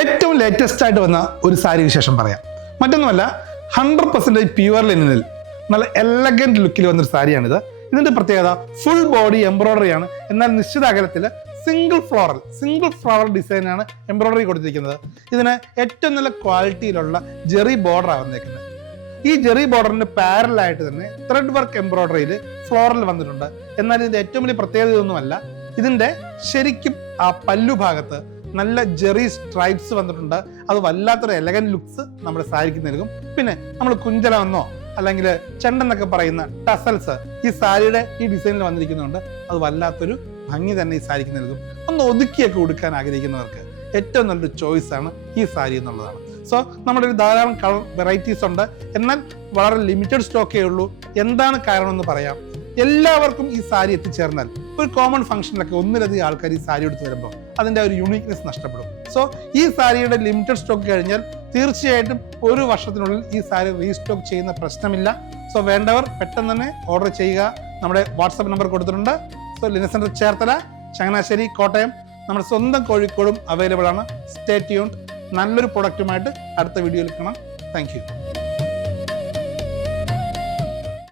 ഏറ്റവും ലേറ്റസ്റ്റ് ആയിട്ട് വന്ന ഒരു സാരി വിശേഷം പറയാം. മറ്റൊന്നുമല്ല ഹൺഡ്രഡ് പെർസെന്റേജ് പ്യുവർ ലെനിനിൽ നല്ല എലഗന്റ് ലുക്കിൽ വന്നൊരു സാരിയാണിത്. ഇതിന്റെ പ്രത്യേകത ഫുൾ ബോഡി എംബ്രോയ്ഡറി ആണ്. എന്നാൽ നിശ്ചിത അകലത്തിൽ സിംഗിൾ ഫ്ലോറൽ സിംഗിൾ ഫ്ലവർ ഡിസൈനാണ് എംബ്രോയ്ഡറി കൊടുത്തിരിക്കുന്നത്. ഇതിന് ഏറ്റവും നല്ല ക്വാളിറ്റിയിലുള്ള ജെറി ബോർഡർ വന്നേക്കുന്നത്. ഈ ജെറി ബോർഡറിന് പാരലായിട്ട് തന്നെ ത്രെഡ് വർക്ക് എംബ്രോയ്ഡറിയിൽ ഫ്ലോറൽ വന്നിട്ടുണ്ട്. എന്നാൽ ഇതിന്റെ ഏറ്റവും വലിയ പ്രത്യേകത ഇതൊന്നുമല്ല. ഇതിന്റെ ശരിക്കും ആ പല്ലു ഭാഗത്ത് നല്ല ജെറി സ്ട്രൈപ്സ് വന്നിട്ടുണ്ട്. അത് വല്ലാത്തൊരു എലഗൻ ലുക്സ് നമ്മുടെ സാരിക്ക് നൽകും. പിന്നെ നമ്മൾ കുഞ്ചലമെന്നോ അല്ലെങ്കിൽ ചെണ്ടെന്നൊക്കെ പറയുന്ന ടസൽസ് ഈ സാരിയുടെ ഈ ഡിസൈനിൽ വന്നിരിക്കുന്നുണ്ട്. അത് വല്ലാത്തൊരു ഭംഗി തന്നെ ഈ സാരിക്ക് നൽകും. ഒന്ന് ഒതുക്കിയൊക്കെ ഉടുക്കാൻ ആഗ്രഹിക്കുന്നവർക്ക് ഏറ്റവും നല്ലൊരു ചോയ്സ് ആണ് ഈ സാരി എന്നുള്ളതാണ്. സോ നമ്മുടെ ഒരു ധാരാളം കളർ വെറൈറ്റീസ് ഉണ്ട്. എന്നാൽ വളരെ ലിമിറ്റഡ് സ്റ്റോക്കേ ഉള്ളൂ. എന്താണ് കാരണം എന്ന് പറയാം. എല്ലാവർക്കും ഈ സാരി എത്തിച്ചേർന്നാൽ ഒരു കോമൺ ഫംഗ്ഷനിലൊക്കെ ഒന്നിലധികം ആൾക്കാർ ഈ സാരി എടുത്ത് വരുമ്പോൾ അതിന്റെ ഒരു യുണീക്നെസ് നഷ്ടപ്പെടും. സോ ഈ സാരിയുടെ ലിമിറ്റഡ് സ്റ്റോക്ക് കഴിഞ്ഞാൽ തീർച്ചയായിട്ടും ഒരു വർഷത്തിനുള്ളിൽ ഈ സാരി റീസ്റ്റോക്ക് ചെയ്യുന്ന പ്രശ്നമില്ല. സോ വേണ്ടവർ പെട്ടെന്ന് തന്നെ ഓർഡർ ചെയ്യുക. നമ്മുടെ വാട്സപ്പ് നമ്പർ കൊടുത്തിട്ടുണ്ട്. സോ ലിനസ് സെന്റർ ചേർത്തല ചങ്ങനാശ്ശേരി കോട്ടയം. നമ്മുടെ സ്വന്തം കോഴിക്കോടും അവൈലബിൾ ആണ്. സ്റ്റേ ട്യൂൺ നല്ലൊരു പ്രൊഡക്റ്റുമായിട്ട് അടുത്ത വീഡിയോയിൽ കാണാം. താങ്ക്